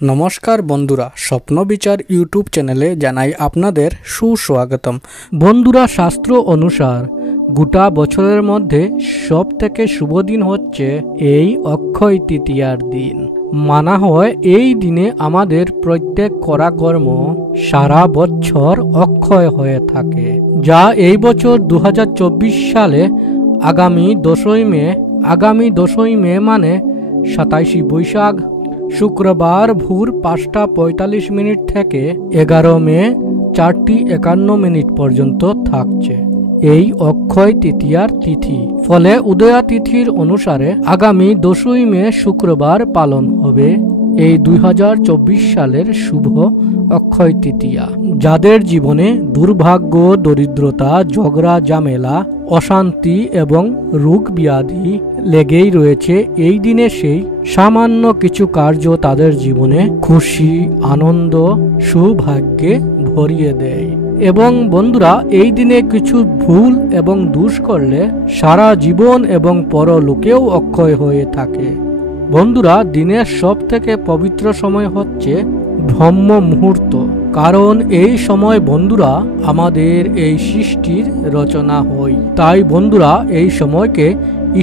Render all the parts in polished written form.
নমস্কার বন্ধুরা, স্বপ্ন বিচার ইউটিউব চ্যানেলে জানাই আপনাদের সুস্বাগতম। বন্ধুরা, শাস্ত্র অনুসার গোটা বছরের মধ্যে সব থেকে শুভ দিন হচ্ছে এই অক্ষয় তৃতীয়ার দিন। মানা হয় এই দিনে আমাদের প্রত্যেক করা কর্ম সারা বছর অক্ষয় হয়ে থাকে, যা এই বছর 2024 সালে আগামী 10ই মে মানে 27 বৈশাখ শুক্রবার ভোর 5:45 থেকে 11 মে 4:51 পর্যন্ত থাকছে এই অক্ষয় তৃতীয়ার তিথি। ফলে উদয়া তিথির অনুসারে আগামী 10ই মে শুক্রবার পালন হবে এই 2024 সালের শুভ অক্ষয় তৃতীয়া। যাদের জীবনে দুর্ভাগ্য, দরিদ্রতা, ঝগড়া ঝামেলা, অশান্তি এবং রোগ ব্যাধি লেগেই রয়েছে, এই দিনে সেই সামান্য কিছু কার্য তাদের জীবনে খুশি, আনন্দ, সৌভাগ্যে ভরিয়ে দেয়। এবং বন্ধুরা, এই দিনে কিছু ভুল এবং দোষ করলে সারা জীবন এবং পরলোকেও অক্ষয় হয়ে থাকে। বন্ধুরা, দিনের সব থেকে পবিত্র সময় হচ্ছে ব্রহ্ম মুহূর্ত, কারণ এই সময় বন্ধুরা আমাদের এই সৃষ্টির রচনা হয়। তাই বন্ধুরা এই সময়কে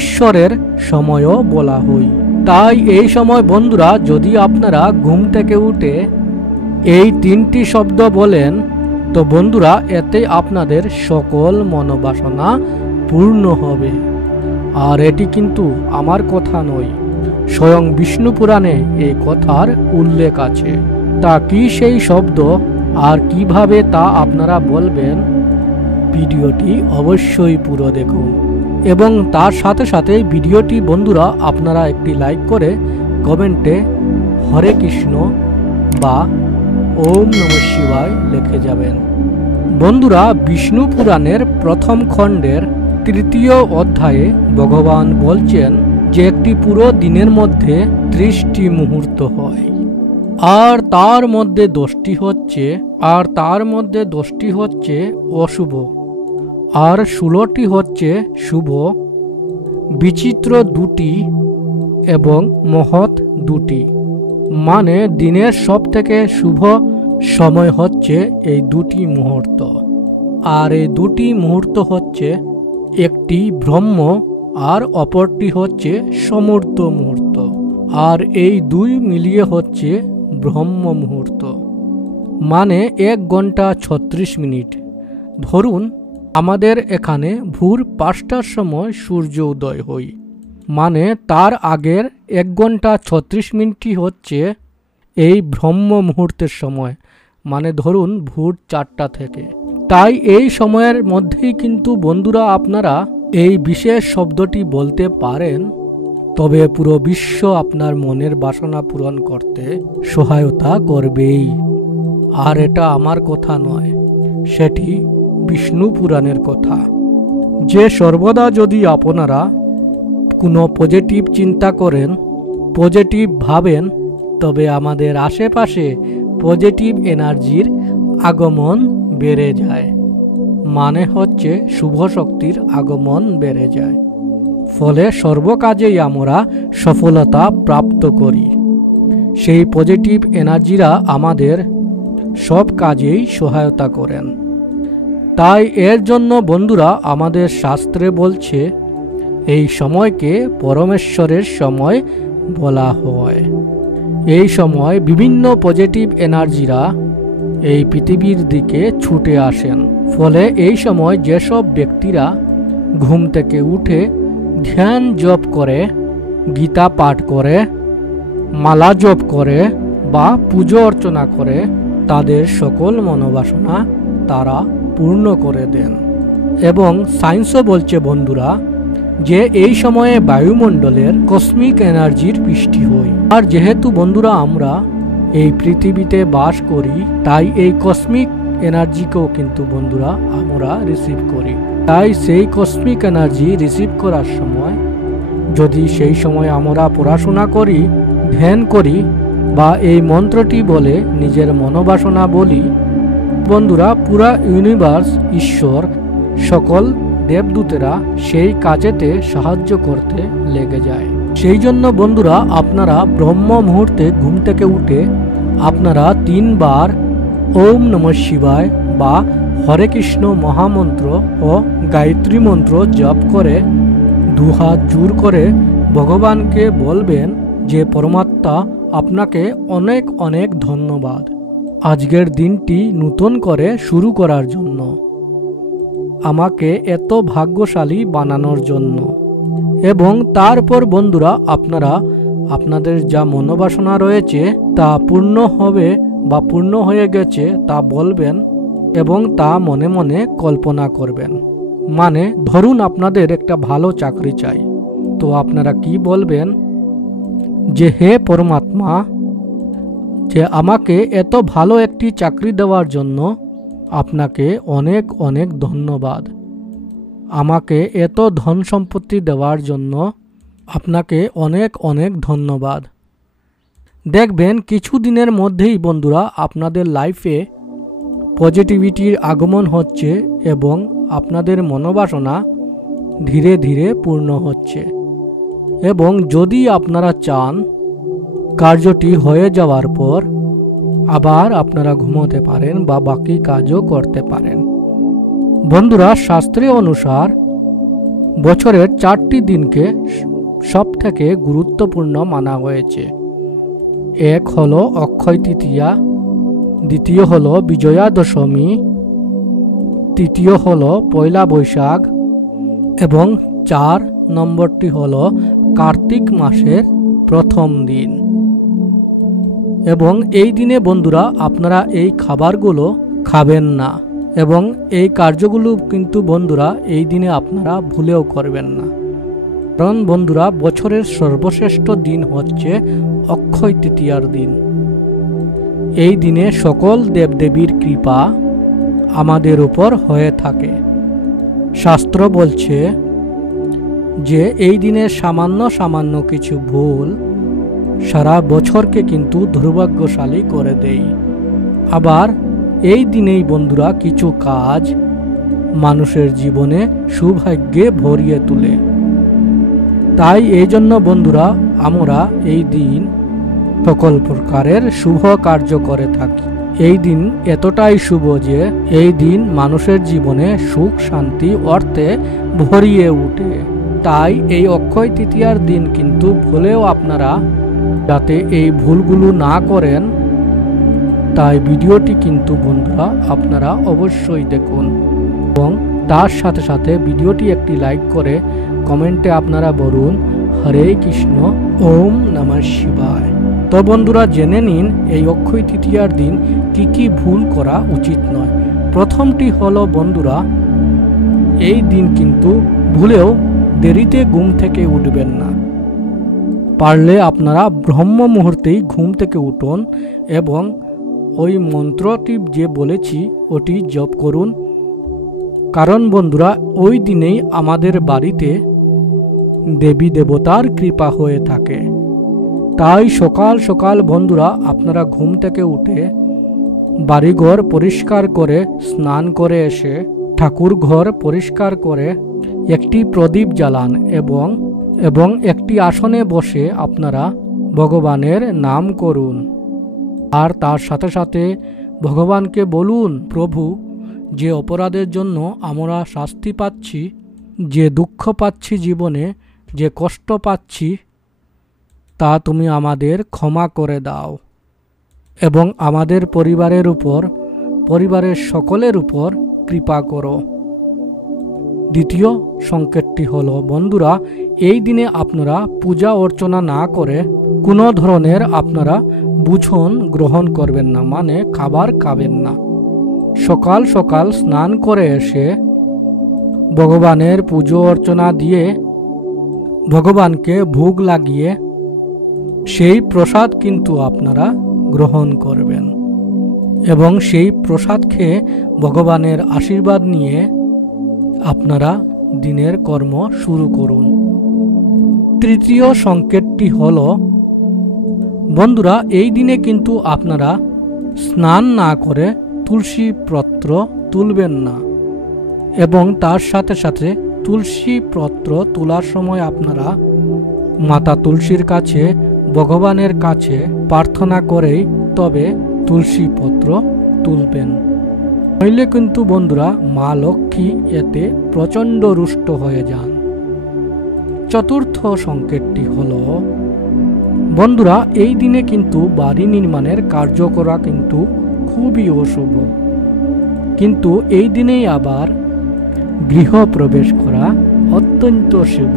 ঈশ্বরের সময়ও বলা হয়। তাই এই সময় বন্ধুরা যদি আপনারা ঘুম থেকে উঠে এই 3টি শব্দ বলেন, তো বন্ধুরা এতে আপনাদের সকল মনোবাসনা পূর্ণ হবে। আর এটি কিন্তু আমার কথা নয়, স্বয়ং বিষ্ণু পুরাণে এই কথার উল্লেখ আছে। তা কি সেই শব্দ আর কিভাবে তা আপনারা বলবেন, ভিডিওটি অবশ্যই পুরো দেখুন। এবং তার সাথে সাথে ভিডিওটি বন্ধুরা আপনারা একটি লাইক করে কমেন্টে হরে কৃষ্ণ বা ওম নমঃ শিবায় লিখে যাবেন। বন্ধুরা, বিষ্ণু পুরাণের প্রথম খণ্ডের 3য় অধ্যায়ে ভগবান বলছেন যে একটি পুরো দিনের মধ্যে 30টি মুহূর্ত হয়, আর তার মধ্যে 10টি হচ্ছে অশুভ, আর 16টি হচ্ছে শুভ, বিচিত্র 2টি এবং মহৎ 2টি। মানে দিনের সব থেকে শুভ সময় হচ্ছে এই 2টি মুহূর্ত। আর এই 2টি মুহূর্ত হচ্ছে একটি ব্রহ্ম আর অপরটি হচ্ছে সমুদ্র মুহূর্ত। আর এই 2 মিলিয়ে হচ্ছে ব্রহ্ম মুহূর্ত, মানে 1 ঘন্টা 36 মিনিট। ধরুন আমাদের এখানে ভোর 5টার সময় সূর্য উদয় হয়, মানে তার আগের 1 ঘন্টা 36 মিনিটই হচ্ছে এই ব্রহ্ম মুহূর্তের সময়, মানে ধরুন ভোর 4টা থেকে। তাই এই সময়ের মধ্যেই কিন্তু বন্ধুরা আপনারা এই বিশেষ শব্দটি বলতে পারেন, তবে পুরো বিশ্ব আপনার মনের বাসনা পূরণ করতে সহায়তা করবেই। আর এটা আমার কথা নয়, সেটি বিষ্ণু পুরাণের কথা, যে সর্বদা যদি আপনারা কোনো পজিটিভ চিন্তা করেন, পজিটিভ ভাবেন, তবে আমাদের আশেপাশে পজিটিভ এনার্জির আগমন বেড়ে যায়। মানে হচ্ছে শুভ শক্তির আগমন বেড়ে যায়। ফলে সর্বকাজেই আমরা সফলতা প্রাপ্ত করি। সেই পজিটিভ এনার্জিরা আমাদের সব কাজেই সহায়তা করেন। তাই এর জন্য বন্ধুরা আমাদের শাস্ত্রে বলছে এই সময়কে পরমেশ্বরের সময় বলা হয়। এই সময় বিভিন্ন পজিটিভ এনার্জিরা এই পৃথিবীর দিকে ছুটে আসেন। ফলে এই সময় যেসব ব্যক্তিরা ঘুম থেকে উঠে ধ্যান জপ করে, গীতা পাঠ করে, মালা জপ করে বা পুজো অর্চনা করে, তাদের সকল মনোবাসনা তারা পূর্ণ করে দেন। এবং সায়েন্সও বলছে বন্ধুরা যে এই সময়ে বায়ুমণ্ডলের কসমিক এনার্জির বৃষ্টি হয়। আর যেহেতু বন্ধুরা আমরা এই পৃথিবীতে বাস করি, তাই এই কসমিক এনার্জিকেও কিন্তু বন্ধুরা আমরা রিসিভ করি। তাই সেই কসমিক এনার্জি রিসিভ করার সময় যদি সেই সময় আমরা পড়াশোনা করি, ধ্যান করি বা এই মন্ত্রটি বলে নিজের মনোবাসনা বলি, বন্ধুরা পুরা ইউনিভার্স, ঈশ্বর, সকল দেবদূতেরা সেই কাজেতে সাহায্য করতে লেগে যায়। সেই জন্য বন্ধুরা আপনারা ব্রহ্ম মুহূর্তে ঘুম থেকে উঠে আপনারা 3 বার ওম নমঃ শিবায় বা হরে কৃষ্ণ মহামন্ত্র ও গায়ত্রী মন্ত্র জপ করে দুহাত জোর করে ভগবানকে বলবেন যে পরমাত্মা আপনাকে অনেক অনেক ধন্যবাদ আজকের দিনটি নতুন করে শুরু করার জন্য, আমাকে এত ভাগ্যশালী বানানোর জন্য। এবং তারপর বন্ধুরা আপনারা আপনাদের যা মনোবাসনা রয়েছে তা পূর্ণ হবে বা পূর্ণ হয়ে গেছে তা বলবেন এবং তা মনে মনে কল্পনা করবেন। মানে ধরুন আপনাদের একটা ভালো চাকরি চাই, তো আপনারা কি বলবেন যে হে পরমাত্মা, যে আমাকে এত ভালো একটি চাকরি দেওয়ার জন্য আপনাকে অনেক অনেক ধন্যবাদ, আমাকে এত ধন সম্পত্তি দেওয়ার জন্য আপনাকে অনেক অনেক ধন্যবাদ। দেখবেন কিছুদিনের মধ্যেই বন্ধুরা আপনাদের লাইফে পজিটিভিটির আগমন হচ্ছে এবং আপনাদের মনোবাসনা ধীরে ধীরে পূর্ণ হচ্ছে। এবং যদি আপনারা চান কার্যটি হয়ে যাওয়ার পর আবার আপনারা ঘুমোতে পারেন বা বাকি কাজও করতে পারেন। বন্ধুরা শাস্ত্রীয় অনুসার বছরের 4টি দিনকে সবথেকে গুরুত্বপূর্ণ মানা হয়েছে। এক হলো অক্ষয় তৃতীয়া, দ্বিতীয় হলো বিজয়া দশমী, তৃতীয় হলো পয়লা বৈশাখ এবং 4 নম্বরটি হলো কার্তিক মাসের প্রথম দিন। এবং এই দিনে বন্ধুরা আপনারা এই খাবারগুলো খাবেন না এবং এই কার্যগুলো কিন্তু বন্ধুরা এই দিনে আপনারা ভুলেও করবেন না। কারণ বন্ধুরা বছরের সর্বশ্রেষ্ঠ দিন হচ্ছে অক্ষয় তৃতীয়ার দিন। এই দিনে সকল দেবদেবীর কৃপা আমাদের উপর হয়ে থাকে। শাস্ত্র বলছে যে এই দিনে সামান্য সামান্য কিছু ভুল সারা বছরকে কিন্তু দুর্ভাগ্যশালী করে দেয়। আবার এই দিনেই বন্ধুরা কিছু কাজ মানুষের জীবনে সৌভাগ্যে ভরিয়ে তোলে। তাই এই জন্য বন্ধুরা আমরা এই দিন সকল প্রকারের শুভ কার্য করে থাকি। এই দিন এতটাই শুভ যে এই দিন মানুষের জীবনে সুখ শান্তি অর্থে ভরিয়ে ওঠে। তাই এই অক্ষয় তৃতীয়ার দিন কিন্তু ভুলেও আপনারা যাতে এই ভুলগুলো না করেন, তাই ভিডিওটি কিন্তু বন্ধুরা আপনারা অবশ্যই দেখুন এবং তার সাথে সাথে ভিডিওটি একটি লাইক করে কমেন্টে আপনারা বলুন হরে কৃষ্ণ ওম নমঃ শিবায়। তো বন্ধুরা জেনে নিন এই অক্ষয় তৃতীয়ার দিন কি কি ভুল করা উচিত নয়। প্রথমটি হলো বন্ধুরা এই দিন কিন্তু ভুলেও দেরিতে ঘুম থেকে উঠবেন না। পারলে আপনারা ব্রহ্ম মুহূর্তেই ঘুম থেকে উঠুন এবং ওই মন্ত্রটি যে বলেছি ওটি জপ করুন। কারণ বন্ধুরা ওই দিনেই আমাদের বাড়িতে দেবী দেবতার কৃপা হয়ে থাকে। তাই সকাল সকাল বন্ধুরা আপনারা ঘুম থেকে উঠে বাড়িঘর পরিষ্কার করে স্নান করে এসে ঠাকুর ঘর পরিষ্কার করে একটি প্রদীপ জ্বালান এবং একটি আসনে বসে আপনারা ভগবানের নাম করুন। আর তার সাথে সাথে ভগবানকে বলুন, প্রভু যে অপরাধের জন্য আমরা শাস্তি পাচ্ছি, যে দুঃখ পাচ্ছি জীবনে, যে কষ্ট পাচ্ছি তা তুমি আমাদের ক্ষমা করে দাও এবং আমাদের পরিবারের উপর, পরিবারের সকলের উপর কৃপা করো। দ্বিতীয় সংকেতটি হলো বন্ধুরা এই দিনে আপনারা পূজা অর্চনা না করে কোনো ধরনের আপনারা ভোজন গ্রহণ করবেন না, মানে খাবার খাবেন না। সকাল সকাল স্নান করে এসে ভগবানের পুজো অর্চনা দিয়ে ভগবানকে ভোগ লাগিয়ে সেই প্রসাদ কিন্তু আপনারা গ্রহণ করবেন এবং সেই প্রসাদ খেয়ে ভগবানের আশীর্বাদ নিয়ে আপনারা দিনের কর্ম শুরু করুন। তৃতীয় সংকেতটি হলো বন্ধুরা এই দিনে কিন্তু আপনারা স্নান না করে তুলসী পত্র তুলবেন না এবং তার সাথে সাথে তুলসী পত্র তোলার সময় আপনারা মাতা তুলসীর কাছে ভগবানের কাছে প্রার্থনা করেই তবে তুলসী পত্র তুলবেন। নইলে কিন্তু বন্ধুরা মা লক্ষ্মী এতে প্রচণ্ড রুষ্ট হয়ে যান। চতুর্থ সংকেতটি হল বন্ধুরা, এই দিনে কিন্তু বাড়ি নির্মাণের কার্য করা কিন্তু খুবই অশুভ, কিন্তু এই দিনেই আবার গৃহ প্রবেশ করা অত্যন্ত শুভ।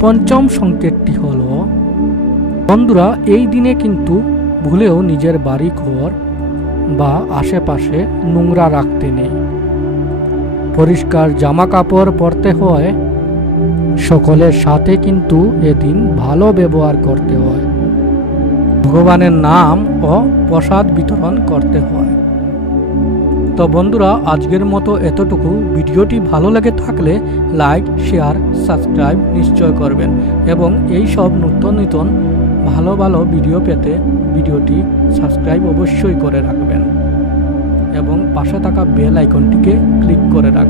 পঞ্চম সংকেতটি হল বন্ধুরা, এই দিনে কিন্তু ভুলেও নিজের বাড়ি ঘর বা আশেপাশে নোংরা রাখতে নেই। পরিষ্কার জামা কাপড় পরতে হয়। সকলের সাথে কিন্তু এদিন ভালো ব্যবহার করতে হয়। ভগবানের নাম ও প্রসাদ বিতরণ করতে হয়। তো বন্ধুরা, আজকের মতো এতটুকু। ভিডিওটি ভালো লেগে থাকলে লাইক, শেয়ার, সাবস্ক্রাইব নিশ্চয় করবেন এবং এই সব নতুন নতুন ভালো ভালো ভিডিও পেতে ভিডিওটি সাবস্ক্রাইব অবশ্যই করে রাখবেন এবং পাশে থাকা বেল আইকনটিকে ক্লিক করে রাখবেন।